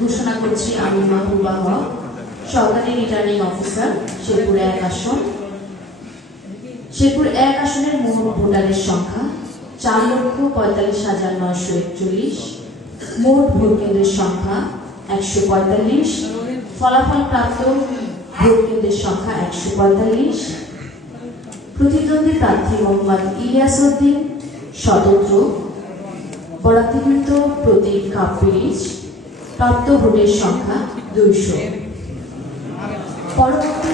ঘোষণা করছি আমি মাহবুবা হক, সরকারি রিটার্নিং অফিসার, শেরপুর 1 আসন। শেরপুর 1 আসনের মোট ভোটারের সংখ্যা 4,45,941। মোট ভোট কেন্দ্রের সংখ্যা 145। ফলাফল প্রাপ্ত ভোট কেন্দ্রের সংখ্যা 145। প্রতিদ্বন্দ্বী প্রার্থী মোহাম্মদ ইলিয়াস উদ্দিন, স্বতন্ত্র, বরাদ্দকৃত প্রতীক কাপ পিরিচ। প্রাপ্ত ভোটের সংখ্যা 200। পরবর্তী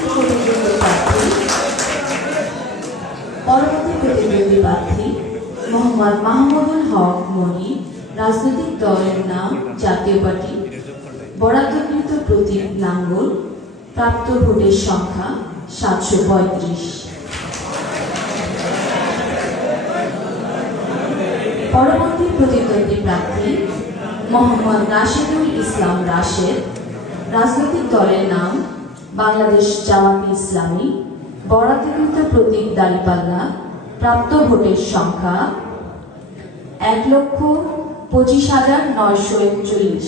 প্রতিদ্বন্দ্বী প্রার্থী মোহাম্মদ মাহমুদুল হক মনি, রাজনৈতিক দলের নাম জাতীয় পার্টি, বরাদ্দকৃত প্রতীক লাঙ্গল। প্রাপ্ত ভোটের সংখ্যা 735। পরবর্তী প্রতিদ্বন্দ্বী প্রার্থী মোহাম্মদ রাশেদুল ইসলাম রাশেদ, রাজনৈতিক দলের নাম বাংলাদেশ জামাতে ইসলামী, বরাদ্দকৃত প্রতীক দাঁড়িপাল্লা। প্রাপ্ত ভোটের সংখ্যা 1,25,941।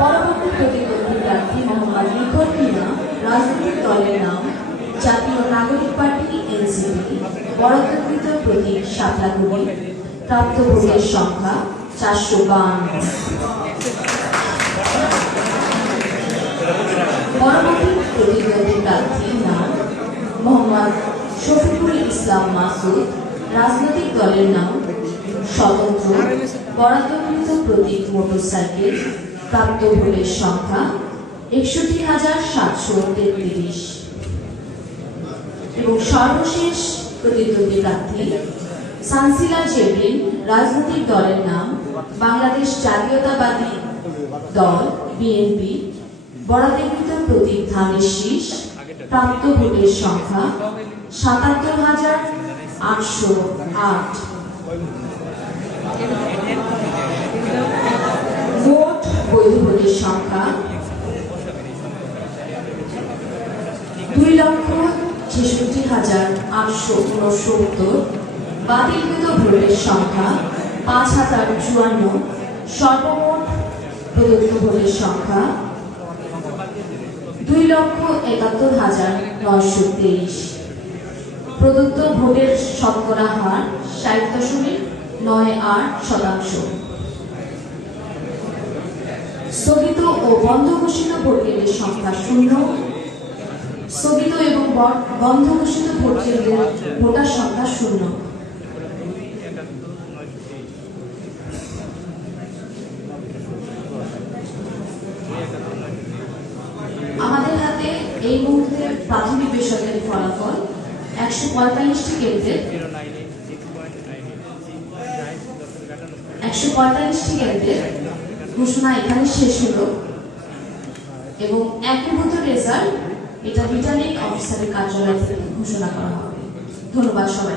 পরবর্তী প্রতিদ্বন্দ্বী প্রার্থী মোহাম্মদ নিকট মিয়া, রাজনৈতিক দলের নাম জাতীয় নাগরিক পার্টি এনসিপি, বরাদ্দকৃত প্রতীক শাপলাগুড়ি। প্রাপ্ত ভোটের সংখ্যা 452। পরবর্তী প্রতিদ্বন্দ্বী প্রার্থীর নাম মোহাম্মদ শফিকুল ইসলাম মাসুদ, রাজনৈতিক দলের নাম স্বতন্ত্র, বরাদ্দকৃত প্রতীক মোটরসাইকেল। প্রাপ্ত ভোটের সংখ্যা 61,733। এবং সর্বশেষ প্রতিদ্বন্দ্বী প্রার্থী সানসিলা জেবরিন, রাজনৈতিক দলের নাম বাংলাদেশ জাতীয়তাবাদী দল বিএনপি, বরাদ্দকৃত প্রতীক ধানের শীষ। প্রাপ্ত ভোটের সংখ্যা 77,808। মোট বৈধ ভোটের সংখ্যা 2,66,869। বাতিলকৃত ভোটের সংখ্যা 5,054। সর্বমোট প্রদত্ত ভোটের সংখ্যা 2,71,923। প্রদত্ত ভোটের শতকরা হার 60.98%। স্থগিত ও বন্ধ ঘোষিত ভোট কেন্দ্রের সংখ্যা 0। স্থগিত এবং বন্ধ ঘোষিত ভোট কেন্দ্রের ভোটার সংখ্যা 0। আমাদের হাতে এই মুহূর্তে প্রাথমিক বেসরকারি ফলাফল 145টি কেন্দ্রের 145টি কেন্দ্রের ঘোষণা এখানে শেষ হলো এবং একীভূত রেজাল্ট এটা রিটার্নিং অফিসারের কার্যালয় থেকে ঘোষণা করা হবে। ধন্যবাদ সবাই।